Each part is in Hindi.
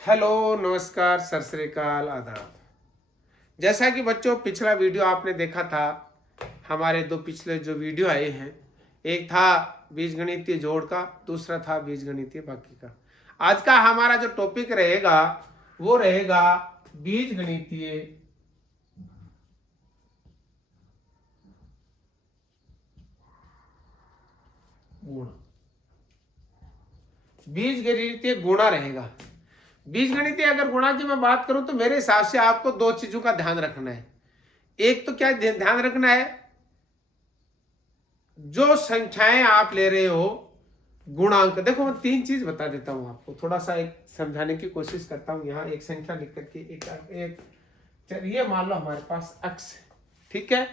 हेलो, नमस्कार, सत श्री अकाल, आदाब। जैसा कि बच्चों पिछला वीडियो आपने देखा था, हमारे दो पिछले जो वीडियो आए हैं, एक था बीजगणितीय जोड़ का, दूसरा था बीजगणितीय बाकी का। आज का हमारा जो टॉपिक रहेगा वो रहेगा बीजगणितीय गुण। बीजगणितीय गुणा रहेगा। बीजगणितीय अगर गुणा की मैं बात करूं तो मेरे हिसाब से आपको दो चीजों का ध्यान रखना है। एक तो क्या ध्यान रखना है, जो संख्याएं आप ले रहे हो गुणांक। देखो मैं तीन चीज बता देता हूं आपको, थोड़ा सा एक समझाने की कोशिश करता हूं। यहाँ एक संख्या लिख करके एक चलिए मान लो हमारे पास अक्स है, ठीक है।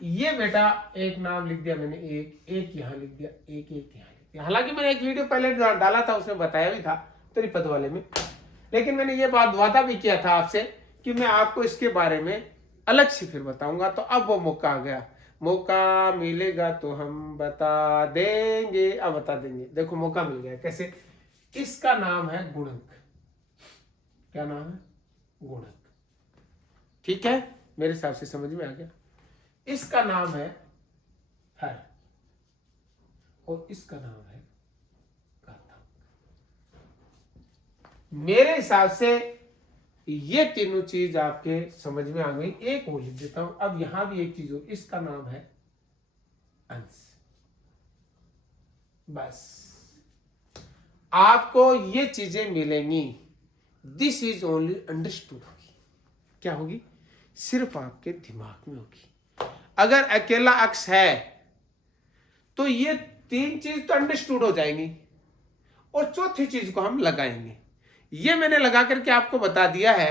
ये बेटा एक नाम लिख दिया मैंने, एक यहाँ लिख दिया, एक यहाँ लिख दिया। हालांकि मैंने एक वीडियो पहले डाला था, उसमें बताया भी था त्रिपद वाले में, लेकिन मैंने ये बात वादा भी किया था आपसे कि मैं आपको इसके बारे में अलग से फिर बताऊंगा। तो अब वो मौका आ गया, मौका मिलेगा तो हम बता देंगे। अब बता देंगे, देखो मौका मिल गया। कैसे? इसका नाम है गुणक। क्या नाम है? गुणक। ठीक है, मेरे हिसाब से समझ में आ गया। इसका नाम है हर और इसका नाम है घातांक। मेरे हिसाब से ये तीनों चीज आपके समझ में आ गई। एक वो लिख देता हूं। अब यहां भी एक चीज हो, इसका नाम है अंश। बस आपको ये चीजें मिलेंगी। दिस इज ओनली अंडरस्टूड होगी। क्या होगी? सिर्फ आपके दिमाग में होगी। अगर अकेला अक्स है तो ये तीन चीज तो अंडरस्टूड हो जाएंगी और चौथी चीज को हम लगाएंगे। ये मैंने लगा करके आपको बता दिया है।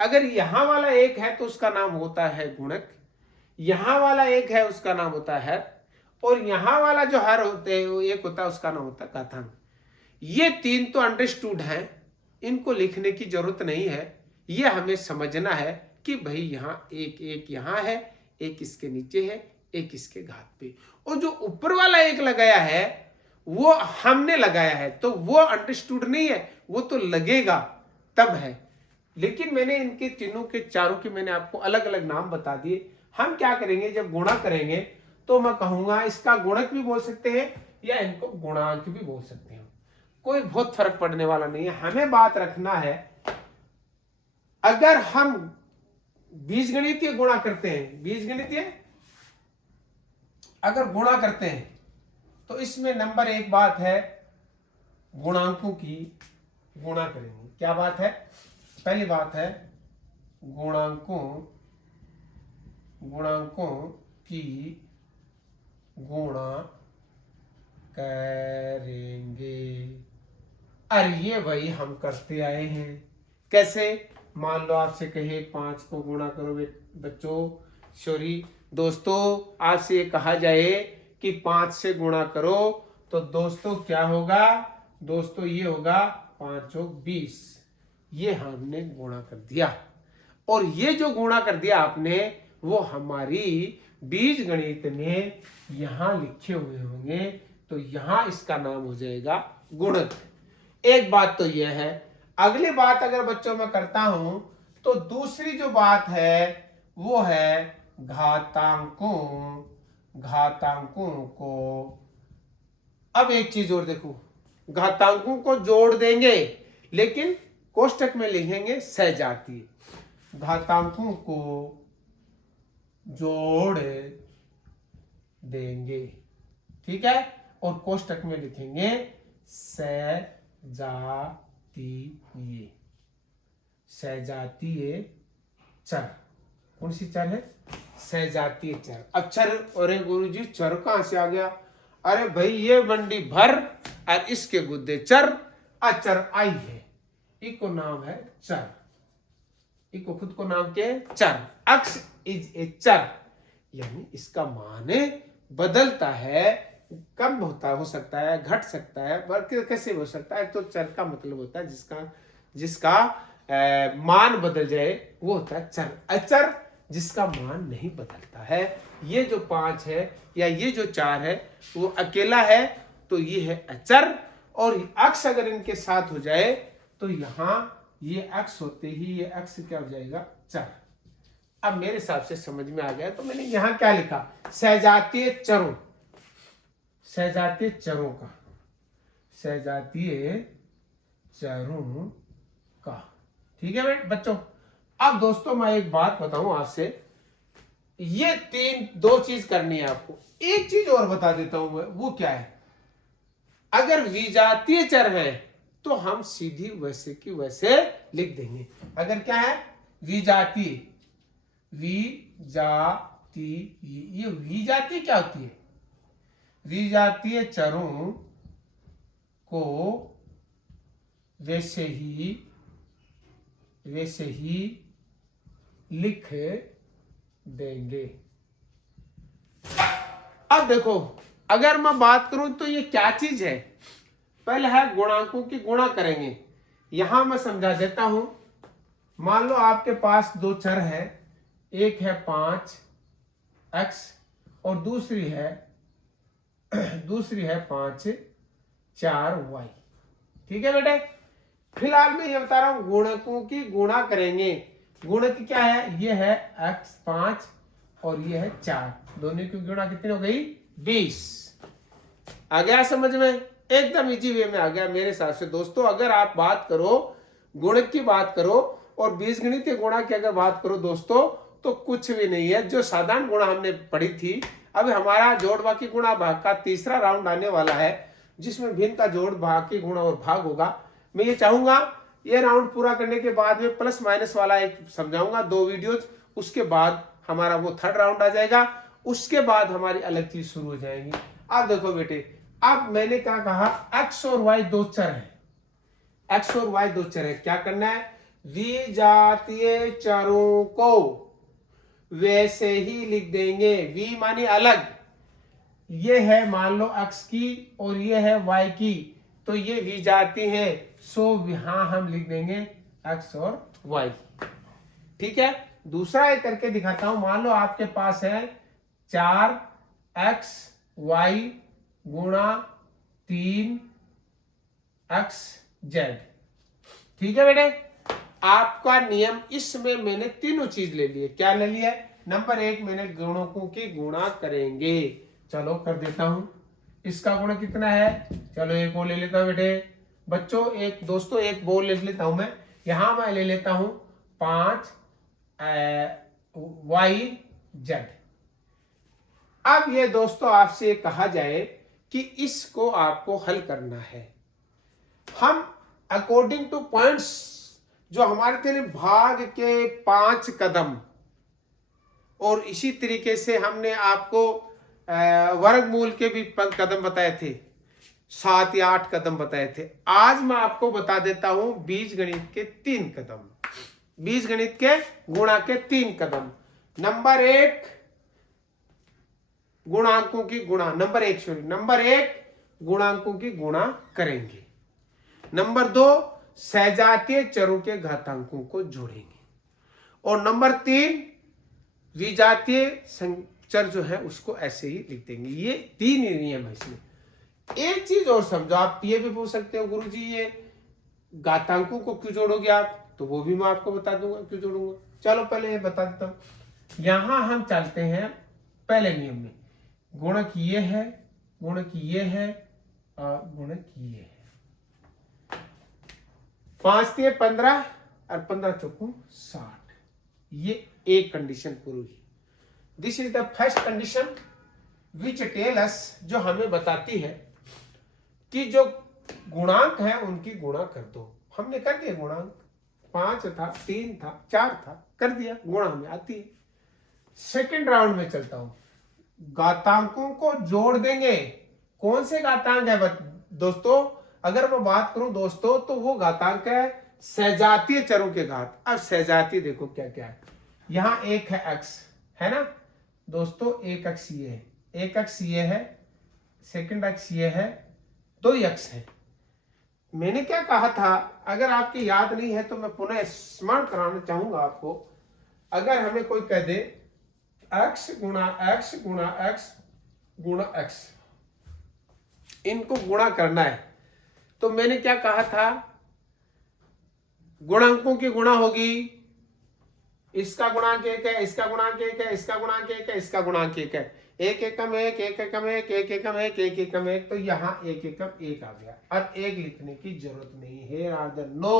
अगर यहां वाला एक है तो उसका नाम होता है गुणक, यहां वाला एक है उसका नाम होता है हर, और यहां वाला जो हर होते हैं एक होता है उसका नाम होता है घातांक। ये तीन तो अंडरस्टूड हैं, इनको लिखने की जरूरत नहीं है। ये हमें समझना है कि भाई यहां एक यहां है, एक इसके नीचे है, एक इसके घात पे, और जो ऊपर वाला एक लगाया है वो हमने लगाया है, तो वो अंडरस्टूड नहीं है, वो तो लगेगा तब है। लेकिन मैंने इनके तीनों के चारों के मैंने आपको अलग अलग नाम बता दिए। हम क्या करेंगे, जब गुणा करेंगे तो मैं कहूंगा इसका गुणक भी बोल सकते हैं या इनको गुणांक भी बोल सकते हैं। कोई बहुत फर्क पड़ने वाला नहीं है। हमें बात रखना है, अगर हम बीजगणितीय गुणा करते हैं, बीजगणितीय अगर गुणा करते हैं तो इसमें नंबर एक बात है, गुणांकों की गुणा करेंगे। क्या बात है? पहली बात है गुणांकों की गुणा करेंगे। अरे ये वही हम करते आए हैं। कैसे? मान लो आपसे कहे 5 को गुणा करो बच्चों, सॉरी दोस्तों, आपसे ये कहा जाए कि 5 से गुणा करो तो दोस्तों क्या होगा? दोस्तों ये होगा 5 चौक 20। ये हमने गुणा कर दिया, और ये जो गुणा कर दिया आपने वो हमारी बीज गणित में यहां लिखे हुए होंगे, तो यहां इसका नाम हो जाएगा गुणक। एक बात तो यह है। अगली बात अगर बच्चों में करता हूं तो दूसरी जो बात है वो है घातांकों को। अब एक चीज और देखो, घातांकों को जोड़ देंगे लेकिन कोष्टक में लिखेंगे सजातीय। घातांकों को जोड़ देंगे, ठीक है, और कोष्टक में लिखेंगे सजातीय चर। कौन सी चर है? सजातीय चर। अब चर, अरे गुरुजी चर कहां से आ गया? अरे भाई ये मंडी भर और इसके गुद्दे चर, अचर आई है, इको नाम है चर। इको खुद को नाम क्या है? चर। अक्स इज ए चर, यानी इसका मान बदलता है, कम हो सकता है, घट सकता है, बल्कि कैसे हो सकता है? तो चर का मतलब होता है जिसका मान बदल जाए, वो होता है चर। अचर जिसका मान नहीं बदलता है। ये जो 5 है या ये जो 4 है वो अकेला है, तो ये है अचर। और अक्स अगर इनके साथ हो जाए तो यहां ये x होते ही ये x क्या हो जाएगा, चर। अब मेरे हिसाब से समझ में आ गया, तो मैंने यहां क्या लिखा, सजातीय चरों, सजातीय चरों का, सजातीय चरों का। ठीक है बच्चों। अब दोस्तों मैं एक बात बताऊं आपसे, ये दो चीज करनी है आपको। एक चीज और बता देता हूं मैं, वो क्या है, अगर विजातीय चर है तो हम सीधी वैसे की वैसे लिख देंगे। अगर क्या है, विजातीय, ये विजातीय क्या होती है, विजातीय चरों को वैसे ही लिख देंगे। अब देखो, अगर मैं बात करूं तो ये क्या चीज है, पहले है गुणांकों की गुणा करेंगे। यहां मैं समझा देता हूं, मान लो आपके पास दो चर है, एक है 5x और दूसरी है 4y। ठीक है बेटे। फिलहाल मैं ये बता रहा हूं, गुणकों की गुणा करेंगे। गुणक क्या है, ये है x 5 और ये है 4, दोनों की गुणा कितनी हो गई, 20। आ गया समझ में, एकदम इजी वे में आ गया मेरे हिसाब से। दोस्तों अगर आप बात करो, गुणक की बात करो और बीजगणितीय गुणा की अगर बात करो दोस्तों, तो कुछ भी नहीं है। जो साधारण गुणा हमने पढ़ी थी, अब हमारा जोड़ भाग की गुणा भाग का तीसरा राउंड आने वाला है, जिसमें भिन्न का जोड़ भाग की गुणा और भाग होगा। मैं ये चाहूंगा ये राउंड पूरा करने के बाद में प्लस माइनस वाला एक समझाऊंगा, 2 वीडियोज, उसके बाद हमारा वो थर्ड राउंड आ जाएगा। उसके बाद हमारी अलग चीज शुरू हो जाएगी। अब देखो बेटे, अब मैंने क्या कहा, x और y दो चर है, x और y दो चर है। क्या करना है, विजातीय चरों को वैसे ही लिख देंगे। v मानी अलग, ये है मान लो x की और ये है y की, तो ये विजाती है, सो यहां हम लिख देंगे x और y। ठीक है। दूसरा एक करके दिखाता हूं, मान लो आपके पास है 4x y गुणा 3xz। ठीक है बेटे। आपका नियम, इसमें मैंने तीनों चीज ले लिए। क्या ले लिया, नंबर 1 मैंने गुणकों की गुणा करेंगे। चलो कर देता हूं, इसका गुणा कितना है, चलो एक वो ले लेता हूं बेटे। बच्चों एक दोस्तों एक वो ले लेता हूं मैं, यहां मैं ले लेता हूं 5yz। अब ये दोस्तों आपसे कहा जाए कि इसको आपको हल करना है। हम अकॉर्डिंग टू पॉइंट्स, जो हमारे थे भाग के 5 कदम, और इसी तरीके से हमने आपको वर्गमूल के भी कदम बताए थे, 7 या 8 कदम बताए थे। आज मैं आपको बता देता हूं बीजगणित के 3 कदम, बीजगणित के गुणा के 3 कदम। नंबर 1 गुणांकों की गुणा, नंबर 1 गुणांकों की गुणा करेंगे। नंबर 2 सजातीय चरों के घातांकों को जोड़ेंगे। और नंबर 3 विजातीय चर जो है उसको ऐसे ही लिख देंगे। ये 3 ही नियम है इसमें। एक चीज और समझो, आप ये भी पूछ सकते हो गुरुजी ये घातांकों को क्यों जोड़ोगे आप, तो वो भी मैं आपको बता दूंगा क्यों जोड़ूंगा। चलो पहले ये बता देता हूं। यहां हम चलते हैं पहले नियम में, गुणक ये है, गुणक ये है और गुणक ये है। 5 × 15 और 15 × 4 60। ये एक कंडीशन पूरी हुई। This is the first condition which tell us, जो हमें बताती है कि जो गुणांक है उनकी गुणा कर दो। हमने कर दिया गुणांक, 5 था, 3 था, 4 था, कर दिया, गुणा हमें आती है। सेकंड राउंड में चलता हूं, घातांकों को जोड़ देंगे। कौन से घातांक है दोस्तों, अगर मैं बात करूं दोस्तों, तो वो घातांक है सजातीय चरों के घात। अब सजातीय देखो क्या क्या है, यहां एक है x है ना दोस्तों, एक x ये है, एक x ये है, सेकंड x ये है, 2x है। मैंने क्या कहा था, अगर आपकी याद नहीं है तो मैं पुनः स्मरण कराना चाहूंगा आपको। अगर हमें कोई कह दे x गुणा x गुणा x गुणा x, इनको गुणा करना है, तो मैंने क्या कहा था, गुणांकों की गुणा होगी, इसका गुणांक 1 है, इसका गुणांक 1 है, इसका गुणांक 1 है, इसका गुणांक 1 है, एक एकम एक, एक एकम एक, एक एकम एक, एक एकम एक, तो यहाँ एक एकम एक आ गया और एक लिखने की जरूरत नहीं है। Here are the no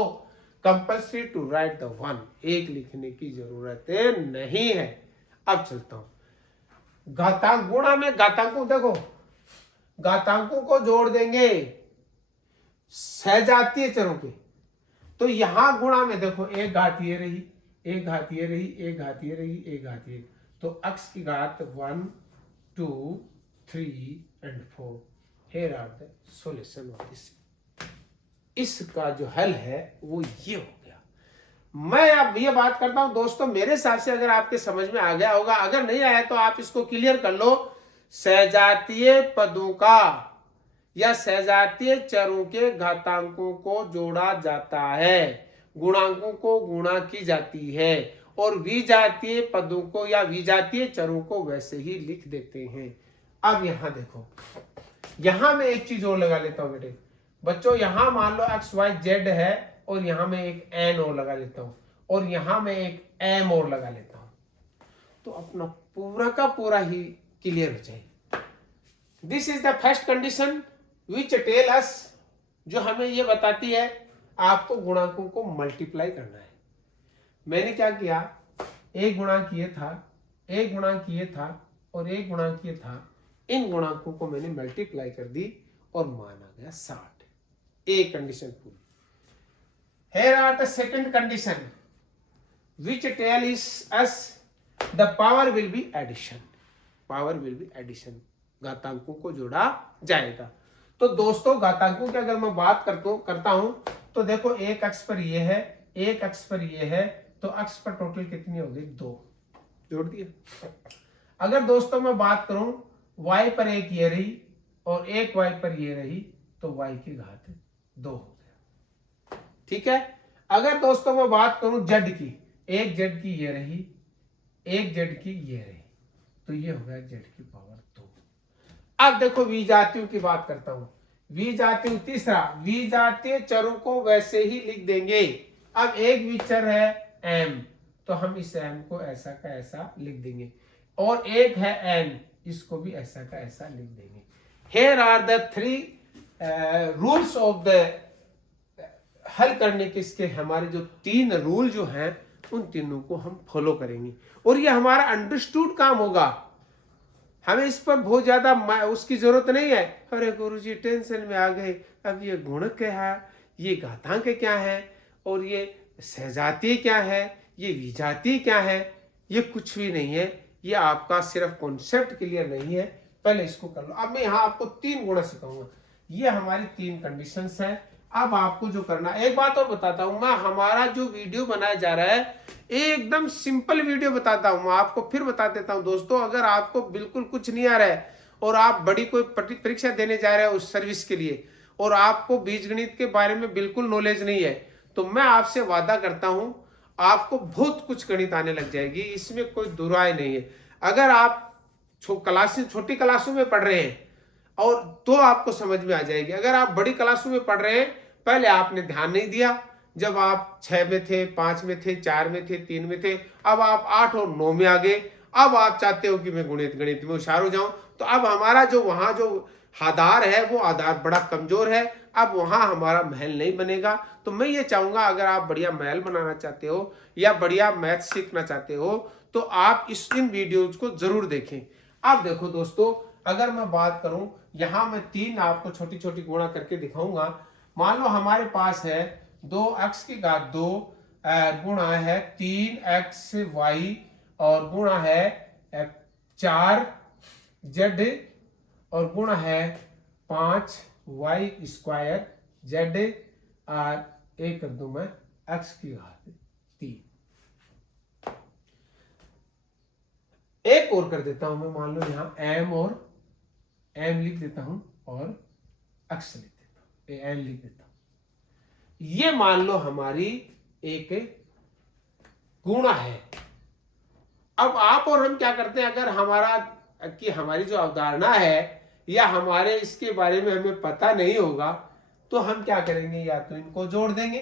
compulsory to write the one, एक लिखने की जरूरत नहीं है। अब चलता हूं घातांक गुणा में घातांकों, देखो घातांकों को जोड़ देंगे सहजातीय चरों के, तो यहां गुणा में देखो एक घात ये रही, एक घात ये रही, एक घात ये रही, एक घात ये, तो x की घात 1 2 3 and 4। Here are the solution of this। इसका जो हल है वो ये हो गया। मैं अब ये बात करता हूं दोस्तों, मेरे हिसाब से अगर आपके समझ में आ गया होगा, अगर नहीं आया तो आप इसको क्लियर कर लो। सहजातीय पदों का या सहजातीय चरों के घातांकों को जोड़ा जाता है, गुणांकों को गुणा की जाती है, और विजातीय पदों को या विजातीय चरों को वैसे ही लिख देते हैं। अब यहां देखो, यहां मैं एक चीज और लगा लेता हूं बेटे बच्चों, यहां मान लो एक्स वाई जेड है और यहां मैं एक एन और लगा लेता हूं और यहां मैं एक एम और लगा लेता हूं, तो अपना पूरा का पूरा ही क्लियर हो जाए। This is the first condition which tell us, जो हमें ये बताती है आपको गुणांकों को मल्टीप्लाई करना है। मैंने क्या किया, एक गुणांक ये था, एक गुणांक ये था और एक गुणांक ये था, इन गुणांकों को मैंने मल्टीप्लाई कर दी और मान आ गया 60। एक कंडीशन पूरी। Here are the second condition which tell us the power will be addition, power will be addition, घातांकों को जोड़ा जाएगा। तो दोस्तों घातांकों की अगर मैं बात करता हूं तो देखो एक अक्ष पर ये है, एक अक्ष पर ये है, तो अक्ष पर टोटल कितनी होगी 2, जोड़ दिए। अगर दोस्तों मैं बात करूं y पर एक ये रही और एक y पर ये रही, तो y की घात 2 हो गया, ठीक है। अगर दोस्तों मैं बात करूं z की, एक z की ये रही, एक z की ये रही, तो ये हो गया z की पावर 2। अब देखो विजातियों की बात करता हूं, विजातीय तीसरा, विजातीय चरों को वैसे ही लिख देंगे। अब एक विचर है m, तो हम इस m को ऐसा का ऐसा लिख देंगे, और एक है n, इसको भी ऐसा का ऐसा लिख देंगे। Here are the 3 rules of the, हल करने के इसके हमारे जो 3 रूल जो हैं उन तीनों को हम फॉलो करेंगे और ये हमारा अंडरस्टूड काम होगा। हमें इस पर बहुत ज्यादा उसकी जरूरत नहीं है, अरे गुरुजी टेंशन में आ गए, अब ये गुण क्या है, ये घातांक क्या है, और ये सहजातीय क्या है, ये विजातीय क्या है, ये कुछ भी नहीं है। ये आपका सिर्फ कॉन्सेप्ट क्लियर नहीं है, पहले इसको कर लो। अब मैं यहाँ आपको 3 गुणा सिखाऊंगा, ये हमारी 3 कंडीशंस हैं। अब आपको जो करना, एक बात और बताता हूं मैं, हमारा जो वीडियो बनाया जा रहा है एकदम सिंपल वीडियो बताता हूं, मैं आपको फिर बता देता हूं दोस्तों, अगर आपको बिल्कुल कुछ नहीं आ रहा है और आप बड़ी कोई परीक्षा देने जा रहे हैं उस सर्विस के लिए, और आपको बीजगणित के बारे में बिल्कुल नॉलेज नहीं है, तो मैं आपसे वादा करता हूं आपको बहुत कुछ गणित आने लग जाएगी, इसमें कोई दुराय नहीं है। अगर आप छोटी क्लासों में पढ़ रहे हैं और तो आपको समझ में आ जाएगी। अगर आप बड़ी क्लासों में पढ़ रहे हैं, पहले आपने ध्यान नहीं दिया, जब आप 6 में थे, 5 में थे, 4 में थे, 3 में थे, अब आप 8 और 9 में आ गए, अब आप चाहते हो कि मैं गणित में होशियार हो जाऊं, तो अब हमारा जो वहां जो आधार है वो आधार बड़ा कमजोर है, अब वहां हमारा महल नहीं बनेगा। तो मैं ये चाहूंगा अगर आप बढ़िया महल बनाना चाहते हो या बढ़िया मैथ सीखना चाहते हो तो आप इन वीडियोज को जरूर देखें। अब देखो दोस्तों, अगर मैं बात करूं, यहां मैं 3 आपको छोटी छोटी गुणा करके दिखाऊंगा। मान लो हमारे पास है 2x की घात 2 गुणा है 3xy और गुणा है 4z और गुणा है 5y स्क्वायर z और एक कर दूं मैं x की घात 3। एक और कर देता हूं मैं, मान लो यहां m और m लिख देता हूं और x लिख देता हूं, n लिख देता हूं। ये मान लो हमारी एक गुणा है। अब आप और हम क्या करते हैं, अगर हमारी जो अवधारणा है या हमारे इसके बारे में हमें पता नहीं होगा तो हम क्या करेंगे, या तो इनको जोड़ देंगे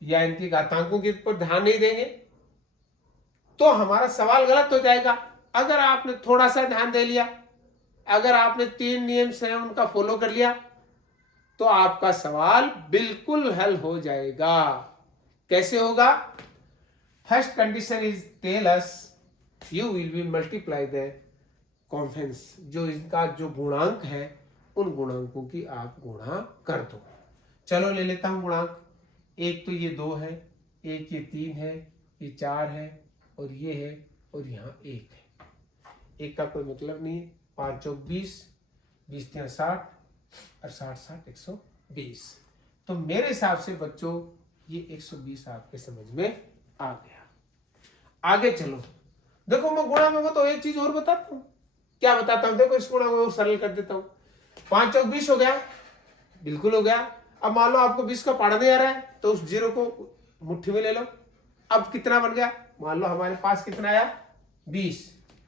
या इनकी घातांकों के ऊपर ध्यान नहीं देंगे तो हमारा सवाल गलत हो जाएगा। अगर आपने थोड़ा सा ध्यान दे लिया, अगर आपने 3 नियम से उनका फॉलो कर लिया तो आपका सवाल बिल्कुल हल हो जाएगा। कैसे होगा? First condition is tell us you will be multiply the confidence, जो इनका जो गुणांक है उन गुणांकों की आप गुणा कर दो। चलो ले लेता हूं गुणांक। एक तो ये 2 है, एक ये 3 है, ये 4 है और ये है और यहाँ 1 है। एक का कोई मतलब नहीं है। 5 चौक 20, 20 3 60 और 60 60 120। तो मेरे हिसाब से बच्चों ये 120 आपके समझ में आ गया। आगे चलो, देखो मैं गुणा में तो एक चीज और बताता हूँ। क्या बताता हूँ? देखो इस गुणा को सरल कर देता हूँ। 5 चौक 20 हो गया, बिल्कुल हो गया। अब मान लो आपको 20 का पढ़ा नहीं आ रहा है तो उस 0 को मुट्ठी में ले लो। अब कितना बन गया? मान लो हमारे पास कितना आया? 20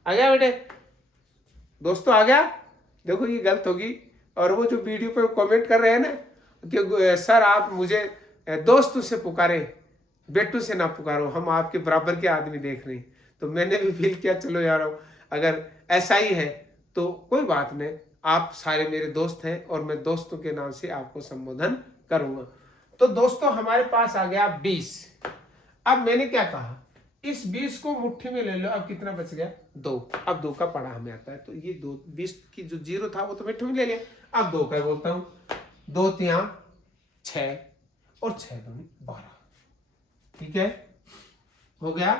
आ गया बेटे, दोस्तों आ गया। देखो ये गलत होगी। और वो जो वीडियो पे कमेंट कर रहे हैं ना कि सर आप मुझे दोस्त से पुकारे, बेटू से ना पुकारो, हम आपके बराबर के आदमी देख रहे हैं। तो मैंने भी फील किया चलो यार अगर ऐसा ही है तो कोई बात नहीं, आप सारे मेरे दोस्त हैं और मैं दोस्तों के नाम से आपको संबोधन करूंगा। तो दोस्तों हमारे पास आ गया 20। अब मैंने क्या कहा? इस 20 को मुट्ठी में ले लो। अब कितना बच गया? 2। अब 2 का पढ़ा हमें आता है तो ये 2 20 की जो 0 था वो तो मुट्ठी में ले लिया। अब 2 का बोलता हूं, 2 3 6 और 6 दूनी 12। ठीक है, हो गया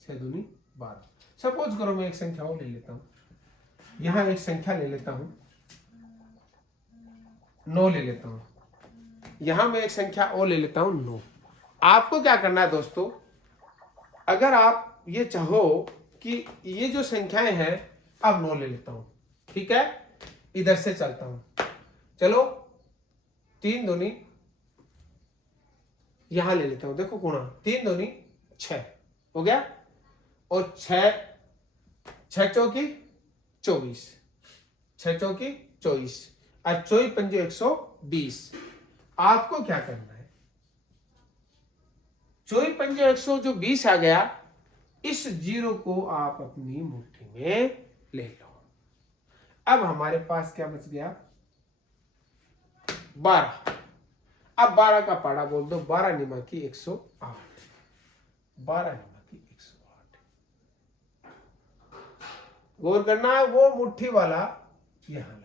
6 दूनी 12। सपोज करो मैं एक संख्या और ले लेता हूं, यहां एक संख्या ले लेता हूं 9 ले लेता हूं, यहां मैं एक संख्या और ले लेता हूं 9। आपको क्या करना है दोस्तों? अगर आप ये चाहो कि ये जो संख्याएं हैं, अब 9 ले लेता हूं, ठीक है, इधर से चलता हूं। चलो 3 दूनी यहां ले लेता हूं, देखो गुणा 3 दूनी 6 हो गया और 6 चौकी 24, 6 चौकी 24 और 24 पंजे 120। आपको क्या करना है? 24 पंजे 120 आ गया। इस 0 को आप अपनी मुट्ठी में ले लो। अब हमारे पास क्या बच गया? 12। अब 12 का पाड़ा बोल दो, 12 निमा की 108, 12 निमा की 108। गौर करना है, वो मुट्ठी वाला यहां लगा।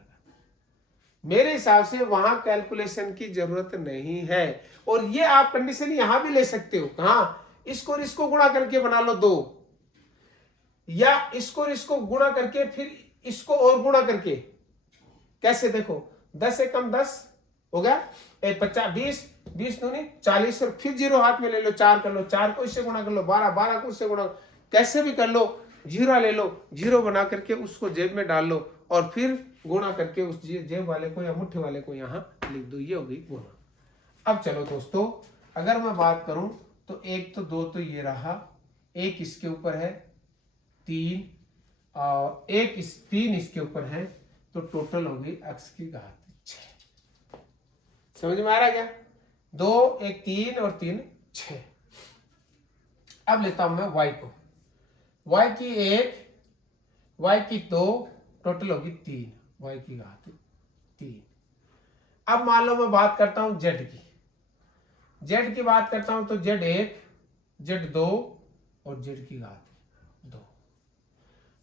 मेरे हिसाब से वहां कैलकुलेशन की जरूरत नहीं है। और ये आप कंडीशन यहां भी ले सकते हो। कहां? इसको और इसको गुणा करके बना लो 2, या इसको और इसको गुणा करके फिर इसको और गुणा करके। कैसे? देखो 10 से कम 10 हो गया, 50 20 20 दूनी 40 और फिर 0 हाथ में ले लो, 4 कर लो, 4 को इससे गुणा कर लो, 12 12 को इससे गुणा, कैसे भी कर लो। 0 ले लो, 0 बना करके उसको जेब में डाल लो और फिर गुणा करके उस जेब वाले को या मुट्ठी वाले को यहां लिख दो। ये हो गई गुणा। अब चलो दोस्तों, अगर मैं बात करूं तो 1 तो 2 तो ये रहा, 1 इसके ऊपर है 3 और 3 इसके ऊपर है, तो टोटल हो गई x की घात 6। समझ में आ रहा क्या? 2 1 3 और 3 6। अब लेता हूं मैं y को, y की 1 y की 2 टोटल होगी 3, y की घात 3। अब मान लो मैं बात करता हूं z की, z की बात करता हूं तो z1 z2 और z की घात 2।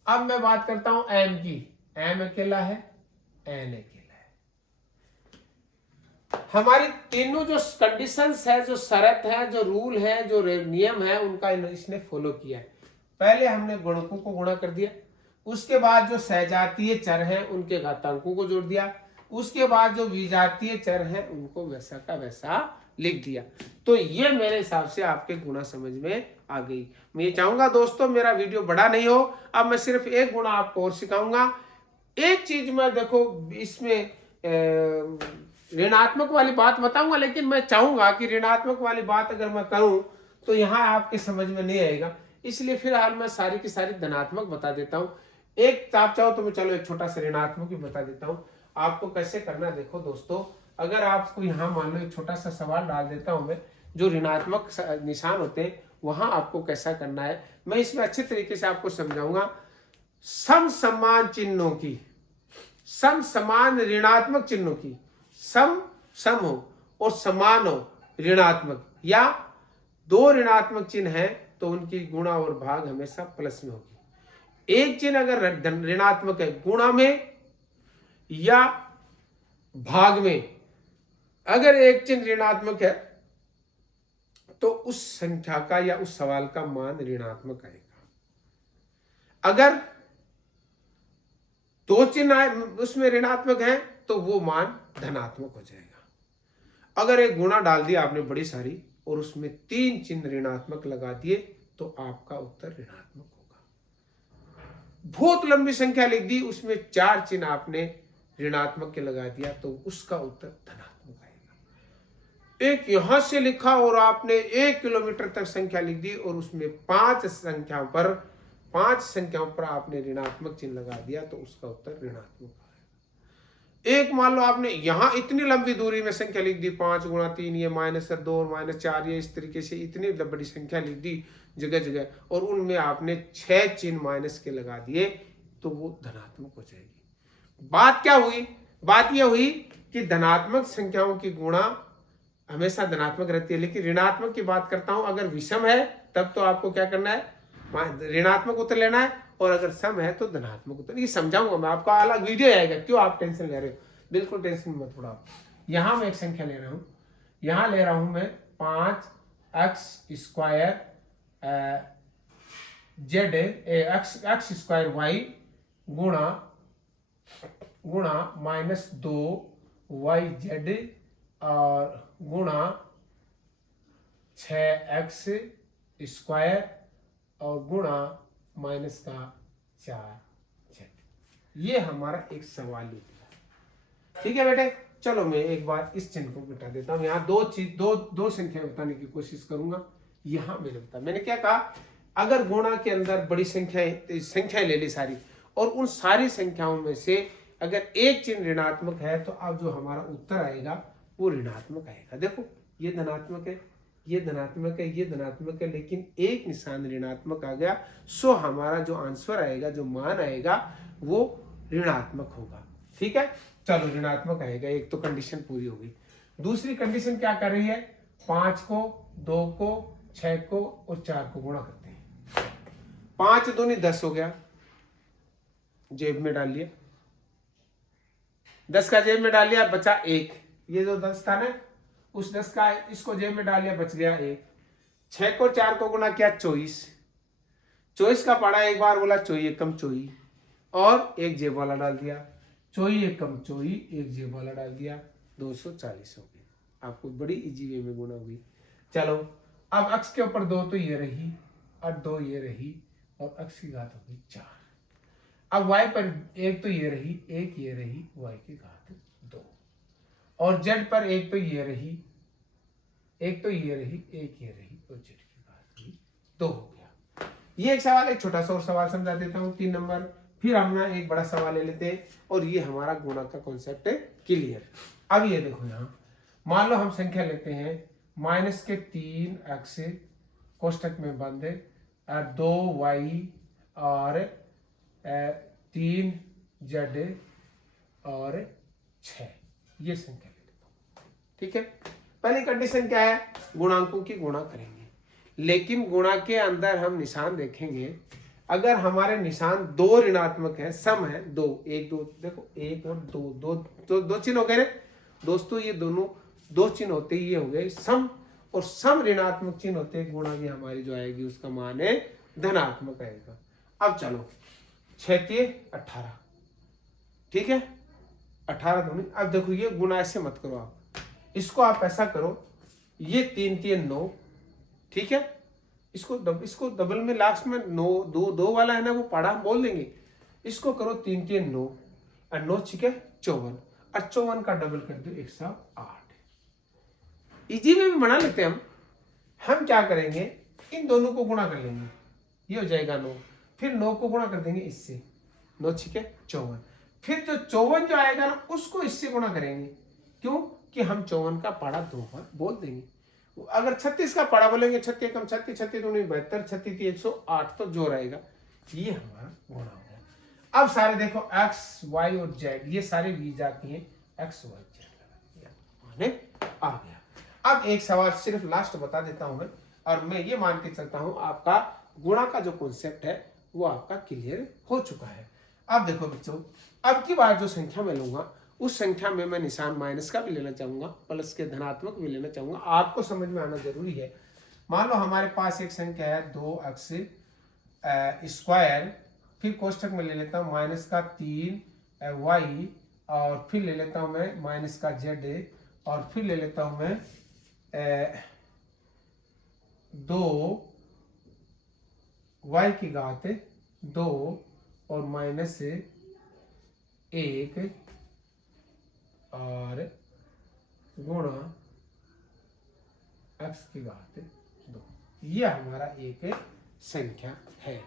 अब मैं बात करता हूं m की, m अकेला है, n अकेला है। हमारी तीनों जो कंडीशंस है, जो शर्त है, जो रूल है, जो नियम है, उनका इसने फॉलो किया है। पहले हमने गुणकों को गुणा कर दिया, उसके बाद जो सहजातीय चर हैं उनके घातांकों को जोड़ दिया, उसके बाद जो विजातीय चर हैं उनको वैसा का वैसा लिख दिया। तो ये मेरे हिसाब से आपके गुणा समझ में आ गई। मैं ये चाहूंगा दोस्तों मेरा वीडियो बड़ा नहीं हो। अब मैं सिर्फ एक गुणा आपको और सिखाऊंगा। एक चीज मैं देखो इसमें ऋणात्मक वाली बात बताऊंगा, लेकिन मैं चाहूंगा कि ऋणात्मक वाली बात अगर मैं करूं तो यहाँ आपके समझ में नहीं आएगा, इसलिए फिलहाल मैं सारी की सारी धनात्मक बता देता हूँ। एक आप चाहो तो मैं चलो एक छोटा सा ऋणात्मक भी बता देता हूँ आपको कैसे करना। देखो दोस्तों, अगर आपको यहाँ मान लो एक छोटा सा सवाल डाल देता हूं मैं, जो ऋणात्मक निशान होते हैं वहां आपको कैसा करना है मैं इसमें अच्छे तरीके से आपको समझाऊंगा। सम समान चिन्हों की, सम समान ऋणात्मक चिन्हों की, सम सम हो और समान हो ऋणात्मक, या दो ऋणात्मक चिन्ह है तो उनकी गुणा और भाग हमेशा प्लस में होगी। एक चिन्ह अगर ऋणात्मक है गुणा में या भाग में, अगर एक चिन्ह ऋणात्मक है तो उस संख्या का या उस सवाल का मान ऋणात्मक आएगा। अगर दो चिन्ह उसमें ऋणात्मक है तो वो मान धनात्मक हो जाएगा। अगर एक गुणा डाल दिया आपने बड़ी सारी और उसमें 3 चिन्ह ऋणात्मक लगा दिए तो आपका उत्तर ऋणात्मक होगा। बहुत लंबी संख्या लिख दी उसमें 4 चिन्ह आपने ऋणात्मक के लगा दिया तो उसका उत्तर धनात्मक आएगा। एक यहां से लिखा और आपने 1 किलोमीटर तक संख्या लिख दी और उसमें 5 संख्याओं पर आपने ऋणात्मक चिन्ह लगा दिया तो उसका उत्तर ऋणात्मक आएगा। एक मान लो आपने यहां इतनी लंबी दूरी में संख्या लिख दी 5 गुणा 3 ये -2 और -4 ये इस तरीके से इतनी बड़ी संख्या लिख दी जगह जगह और उनमें आपने 6 चिन्ह माइनस के लगा दिए तो वो धनात्मक हो जाएगी। बात क्या हुई? बात यह हुई कि धनात्मक संख्याओं की गुणा हमेशा धनात्मक रहती है, लेकिन ऋणात्मक की बात करता हूं अगर विषम है तब तो आपको क्या करना है ऋणात्मक उत्तर लेना है और अगर सम है तो धनात्मक उत्तर। ये समझाऊंगा मैं आपका अलग वीडियो आएगा, क्यों आप टेंशन ले रहे हो, बिल्कुल टेंशन मत उड़ाओ। यहां मैं एक संख्या ले रहा हूं, यहां ले रहा हूं मैं 5x² z x square y गुणा -2yz और गुणा 6x² और गुणा -4z। ये हमारा एक सवाल ही था। ठीक है बेटे, चलो मैं एक बार इस चिन्ह को मिटा देता हूं। यहाँ दो संख्या बताने की कोशिश करूंगा। यहां मैंने क्या कहा, अगर गुणा के अंदर बड़ी संख्याएं ले ली सारी और उन सारी संख्याओं में से अगर एक चिन्ह ऋणात्मक है तो अब जो हमारा उत्तर आएगा वो ऋणात्मक आएगा। देखो ये धनात्मक है, ये धनात्मक है, ये धनात्मक है, लेकिन एक निशान ऋणात्मक आ गया, सो हमारा जो आंसर आएगा, जो मान आएगा वो ऋणात्मक होगा। ठीक है, चलो ऋणात्मक आएगा, एक तो कंडीशन पूरी हो गई। दूसरी कंडीशन क्या कर रही है, 5 को 2 को 6 को और 4 को गुणा करते हैं। 5 दूनी 10 हो गया, जेब में डाल लिया, 10 का जेब में डाल लिया, बचा 1। ये जो 10 था ना उस 10 का इसको जेब में डाल लिया, बच गया 1। 6 को 4 को गुणा किया 24 का पढ़ा, एक बार बोला चोई एकम चोई और एक जेब वाला डाल दिया, चोई एकम चोई एक जेब वाला डाल दिया, 240 हो गई। आपको बड़ी इजी वे में गुणा हुई। चलो अब अक्ष के ऊपर 2 तो ये रही और 2 ये रही और अक्ष की घात हो गई 4। अब y पर 1 तो ये रही, 1 ये रही, y की घात 2 और z पर 1 तो ये रही, 1 तो ये रही, 1 ये रही और z की घात हुई 2 हो गया। ये एक सवाल, एक छोटा सा और सवाल समझा देता हूँ 3 नंबर, फिर हम ना एक बड़ा सवाल ले लेते हैं और ये हमारा गुणा का कॉन्सेप्ट है क्लियर। अब ये देखो यहाँ मान लो हम संख्या लेते हैं -3x कोष्टक में बंद 2y और 3z और 6, ये संख्या ले लेता हूं। ठीक है, पहली कंडीशन क्या है, गुणांकों की गुणा करेंगे, लेकिन गुणा के अंदर हम निशान देखेंगे। अगर हमारे निशान 2 ऋणात्मक है, सम है 2, 1 2, देखो 1 और 2 दो चिन्ह हो गए दोस्तों, ये दोनों 2 चिन्ह होते ये हो गए सम, और सम ऋणात्मक चिन्ह होते, गुणा भी हमारी जो आएगी उसका मान है धनात्मक आएगा। अब चलो 6 के 18, ठीक है 18 दूनी। अब देखो ये गुणा ऐसे मत करो, आप इसको आप ऐसा करो, ये 3 3 9, ठीक है, इसको डबल में लास्ट में 9 2 वाला है ना वो पढ़ा हम बोल देंगे, इसको करो 3 3 9 और 9 ठीक है 54 और 54 का डबल कर दो 108। इजी में भी बना लेते हैं हम क्या करेंगे, इन दोनों को गुणा कर लेंगे, ये हो जाएगा 9, फिर 9 को गुणा कर देंगे इससे, 9 ठीक है 54, फिर जो 54 जो आएगा ना उसको इससे गुणा करेंगे, क्यों कि हम 54 का पढ़ा 2 बार बोल देंगे, अगर 36 का पढ़ा बोलेंगे 36 कम 36 36 दूनी 72 36 थी 108 तो जो रहेगा ये हमारा गुणा हो गया। अब सारे देखो एक्स वाई और जेड ये सारे ली जाती हैं एक्स वाई जेड माने आ गया। अब एक सवाल सिर्फ लास्ट बता देता हूं मैं, और मैं ये मान के चलता हूं आपका गुणा का जो कॉन्सेप्ट है वो आपका क्लियर हो चुका है। अब देखो बच्चों, अब की बार जो संख्या मैं लूंगा उस संख्या में मैं निशान माइनस का भी लेना चाहूंगा, प्लस के धनात्मक भी लेना चाहूंगा, आपको समझ में आना जरूरी है। मान लो हमारे पास एक संख्या है 2x स्क्वायर, फिर कोष्टक में ले लेता हूँ माइनस का 3y, और फिर ले लेता हूँ मैं माइनस का z, और फिर ले लेता हूँ मैं 2y की घात 2 और माइनस 1 और गुणा x की घात 2। ये हमारा एक संख्या है।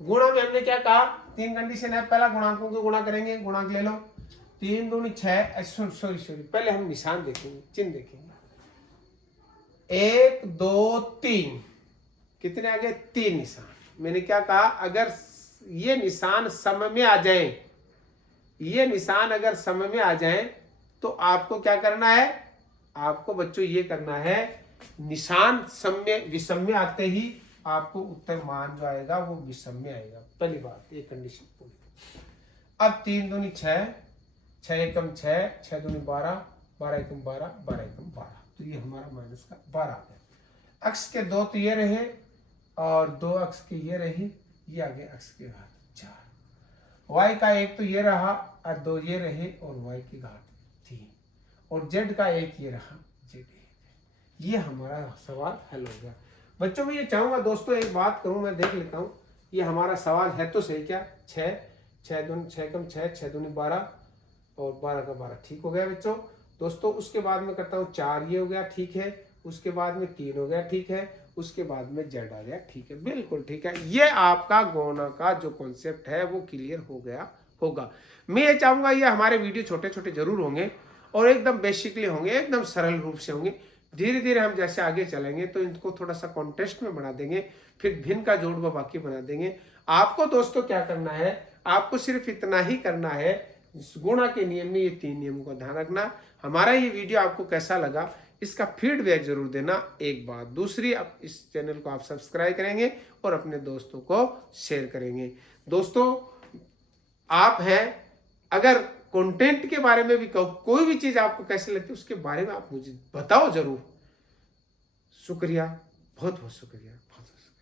गुणा में हमने क्या कहा, 3 कंडीशन है। पहला गुणांकों को गुणा करेंगे, गुणांक ले लो 3 दूनी 6, सॉरी पहले हम निशान देखेंगे, चिन्ह देखेंगे। 1 2 3 कितने आ गए, 3 निशान। मैंने क्या कहा, अगर ये निशान सम में आ जाए, ये निशान अगर सम में आ जाए तो आपको क्या करना है, आपको बच्चों ये करना है, निशान सम्य विषम में आते ही आपको उत्तर मान जो आएगा वो विषम में आएगा। पहली बात ये कंडीशन पूरी। अब 3 दूनी 6, 6 एकम 6, 6 दूनी 12, 12 एकम 12, 12 एकम 12, तो ये हमारा माइनस का 12 आ गया। अक्ष के 2 तो ये रहे और 2 अक्ष के ये रहे, ये आ गए अक्ष के घात 4। y का 1 तो ये रहा और 2 ये रहे और y की घात 3, और z का 1 ये रहा, z 1। ये हमारा सवाल हल हो गया। बच्चों मैं ये चाहूंगा दोस्तों एक बात करूं, मैं देख लेता हूं ये हमारा सवाल है तो सही क्या। 6 6 दूनी 6 कम 6, 6 दूनी 12 और 12 का 12 ठीक हो गया बच्चों। दोस्तों उसके बाद में करता हूँ 4 ये हो गया ठीक है, उसके बाद में 3 हो गया ठीक है, उसके बाद में जेड आ गया ठीक है, बिल्कुल ठीक है। ये आपका गुणा का जो कॉन्सेप्ट है वो क्लियर हो गया होगा। मैं ये चाहूंगा ये हमारे वीडियो छोटे छोटे जरूर होंगे और एकदम बेसिकली होंगे, एकदम सरल रूप से होंगे। धीरे धीरे हम जैसे आगे चलेंगे तो इनको थोड़ा सा कॉन्टेस्ट में बना देंगे, फिर भिन्न का जोड़ व बाकी बना देंगे। आपको दोस्तों क्या करना है, आपको सिर्फ इतना ही करना है, गुणा के नियम में ये 3 नियमों का ध्यान रखना। हमारा ये वीडियो आपको कैसा लगा इसका फीडबैक जरूर देना, एक बात। दूसरी, अब इस चैनल को आप सब्सक्राइब करेंगे और अपने दोस्तों को शेयर करेंगे। दोस्तों आप हैं, अगर कंटेंट के बारे में भी कोई भी चीज आपको कैसे लगती है उसके बारे में आप मुझे बताओ जरूर। शुक्रिया, बहुत बहुत शुक्रिया, बहुत बहुत शुक्रिया।